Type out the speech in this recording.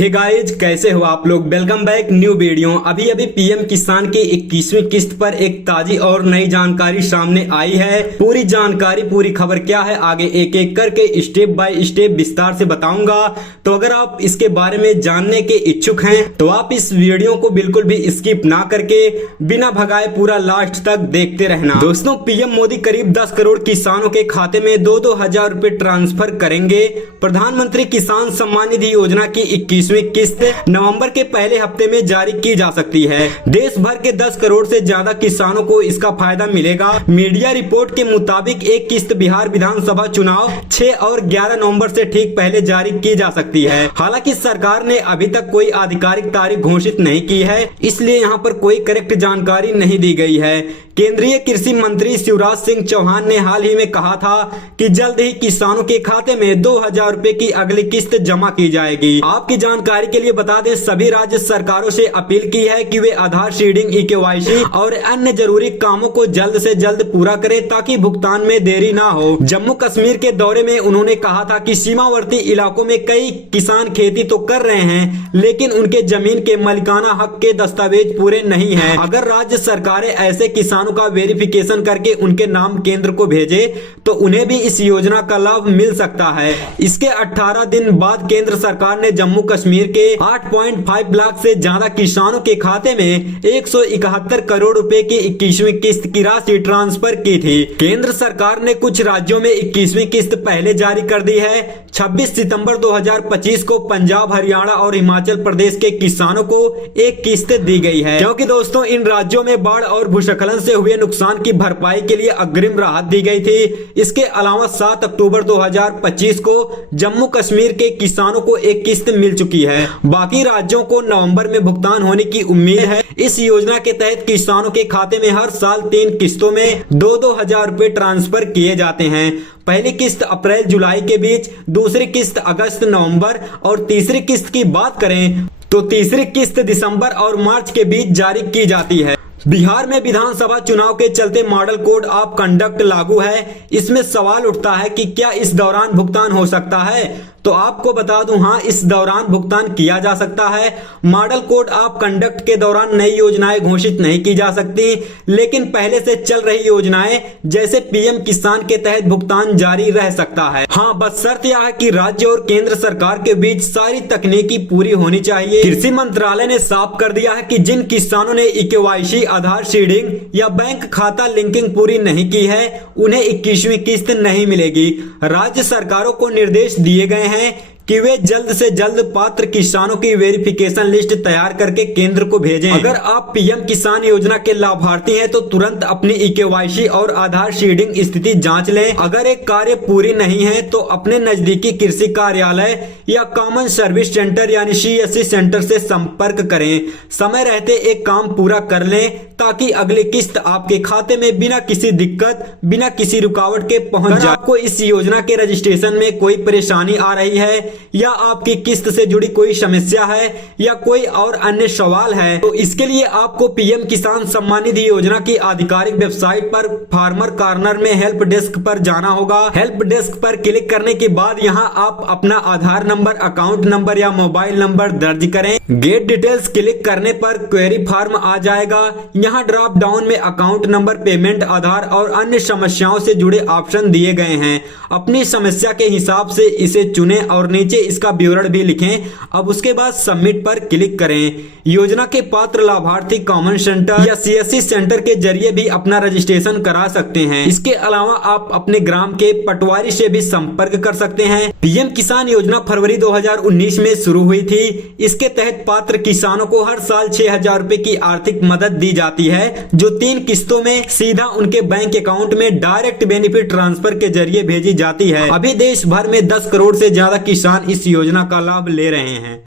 Hey guys, कैसे हो आप लोग। Welcome back new video. अभी पीएम किसान की 21वीं किस्त पर एक ताजी और नई जानकारी सामने आई है। पूरी जानकारी, पूरी खबर क्या है, आगे एक एक करके स्टेप बाय स्टेप विस्तार से बताऊंगा। तो अगर आप इसके बारे में जानने के इच्छुक हैं तो आप इस वीडियो को बिल्कुल भी स्किप ना करके बिना भगाए पूरा लास्ट तक देखते रहना। दोस्तों, पीएम मोदी करीब 10 करोड़ किसानों के खाते में 2-2 हजार रुपए ट्रांसफर करेंगे। प्रधानमंत्री किसान सम्मान निधि योजना की 21वीं किस्त नवंबर के पहले हफ्ते में जारी की जा सकती है। देश भर के 10 करोड़ से ज्यादा किसानों को इसका फायदा मिलेगा। मीडिया रिपोर्ट के मुताबिक एक किस्त बिहार विधानसभा चुनाव 6 और 11 नवंबर से ठीक पहले जारी की जा सकती है। हालांकि सरकार ने अभी तक कोई आधिकारिक तारीख घोषित नहीं की है, इसलिए यहाँ पर कोई करेक्ट जानकारी नहीं दी गई है। केंद्रीय कृषि मंत्री शिवराज सिंह चौहान ने हाल ही में कहा था कि जल्द ही किसानों के खाते में 2,000 रुपए की अगली किस्त जमा की जाएगी। आपकी जानकारी के लिए बता दें, सभी राज्य सरकारों से अपील की है कि वे आधार सीडिंग, ई-केवाईसी और अन्य जरूरी कामों को जल्द से जल्द पूरा करें ताकि भुगतान में देरी ना हो। जम्मू कश्मीर के दौरे में उन्होंने कहा था कि सीमावर्ती इलाकों में कई किसान खेती तो कर रहे हैं, लेकिन उनके जमीन के मालिकाना हक के दस्तावेज पूरे नहीं है। अगर राज्य सरकारें ऐसे किसानों का वेरिफिकेशन करके उनके नाम केंद्र को भेजे तो उन्हें भी इस योजना का लाभ मिल सकता है। इसके 18 दिन बाद केंद्र सरकार ने जम्मू कश्मीर के 8.5 लाख से ज्यादा किसानों के खाते में 171 करोड़ रुपए की 21वीं किस्त की राशि ट्रांसफर की थी। केंद्र सरकार ने कुछ राज्यों में 21वीं किस्त पहले जारी कर दी है। 26 सितंबर 2025 को पंजाब, हरियाणा और हिमाचल प्रदेश के किसानों को एक किस्त दी गई है, क्योंकि दोस्तों इन राज्यों में बाढ़ और भूस्खलन से हुए नुकसान की भरपाई के लिए अग्रिम राहत दी गई थी। इसके अलावा 7 अक्टूबर 2025 को जम्मू कश्मीर के किसानों को एक किस्त मिल चुकी है। बाकी राज्यों को नवंबर में भुगतान होने की उम्मीद है। इस योजना के तहत किसानों के खाते में हर साल 3 किस्तों में 2-2 हजार रुपए ट्रांसफर किए जाते हैं। पहली किस्त अप्रैल जुलाई के बीच, दूसरी किस्त अगस्त नवंबर और तीसरी किस्त की बात करें तो तीसरी किस्त दिसंबर और मार्च के बीच जारी की जाती है। बिहार में विधानसभा चुनाव के चलते मॉडल कोड ऑफ कंडक्ट लागू है। इसमें सवाल उठता है कि क्या इस दौरान भुगतान हो सकता है। तो आपको बता दूं, हाँ, इस दौरान भुगतान किया जा सकता है। मॉडल कोड ऑफ कंडक्ट के दौरान नई योजनाएं घोषित नहीं की जा सकती, लेकिन पहले से चल रही योजनाएं जैसे पीएम किसान के तहत भुगतान जारी रह सकता है। हाँ, बस शर्त यह है कि राज्य और केंद्र सरकार के बीच सारी तकनीकी पूरी होनी चाहिए। कृषि मंत्रालय ने साफ कर दिया है कि जिन किसानों ने ई-केवाईसी, आधार सीडिंग या बैंक खाता लिंकिंग पूरी नहीं की है, उन्हें 21वीं किस्त नहीं मिलेगी। राज्य सरकारों को निर्देश दिए गए हैं कि वे जल्द से जल्द पात्र किसानों की वेरिफिकेशन लिस्ट तैयार करके केंद्र को भेजें। अगर आप पीएम किसान योजना के लाभार्थी हैं तो तुरंत अपनी ई-केवाईसी और आधार सीडिंग स्थिति जांच लें। अगर एक कार्य पूरी नहीं है तो अपने नजदीकी कृषि कार्यालय या कॉमन सर्विस सेंटर यानी CSC सेंटर से संपर्क करें। समय रहते एक काम पूरा कर लें ताकि अगली किस्त आपके खाते में बिना किसी दिक्कत, बिना किसी रुकावट के पहुंच जाए। आपको इस योजना के रजिस्ट्रेशन में कोई परेशानी आ रही है या आपकी किस्त से जुड़ी कोई समस्या है या कोई और अन्य सवाल है तो इसके लिए आपको पीएम किसान सम्मान निधि योजना की आधिकारिक वेबसाइट पर फार्मर कॉर्नर में हेल्प डेस्क पर जाना होगा। हेल्प डेस्क पर क्लिक करने के बाद यहां आप अपना आधार नंबर, अकाउंट नंबर या मोबाइल नंबर दर्ज करें। गेट डिटेल्स क्लिक करने पर क्वेरी फॉर्म आ जाएगा। यहाँ ड्रॉप डाउन में अकाउंट नंबर, पेमेंट, आधार और अन्य समस्याओं से जुड़े ऑप्शन दिए गए हैं। अपनी समस्या के हिसाब से इसे चुनें और नीचे इसका विवरण भी लिखें। अब उसके बाद सबमिट पर क्लिक करें। योजना के पात्र लाभार्थी कॉमन सेंटर या CSC सेंटर के जरिए भी अपना रजिस्ट्रेशन करा सकते हैं। इसके अलावा आप अपने ग्राम के पटवारी से भी संपर्क कर सकते हैं। पीएम किसान योजना फरवरी 2019 में शुरू हुई थी। इसके तहत पात्र किसानों को हर साल 6,000 रुपए की आर्थिक मदद दी जाती है, जो 3 किस्तों में सीधा उनके बैंक अकाउंट में डायरेक्ट बेनिफिट ट्रांसफर के जरिए भेजी जाती है। अभी देश भर में 10 करोड़ से ज्यादा किसान इस योजना का लाभ ले रहे हैं।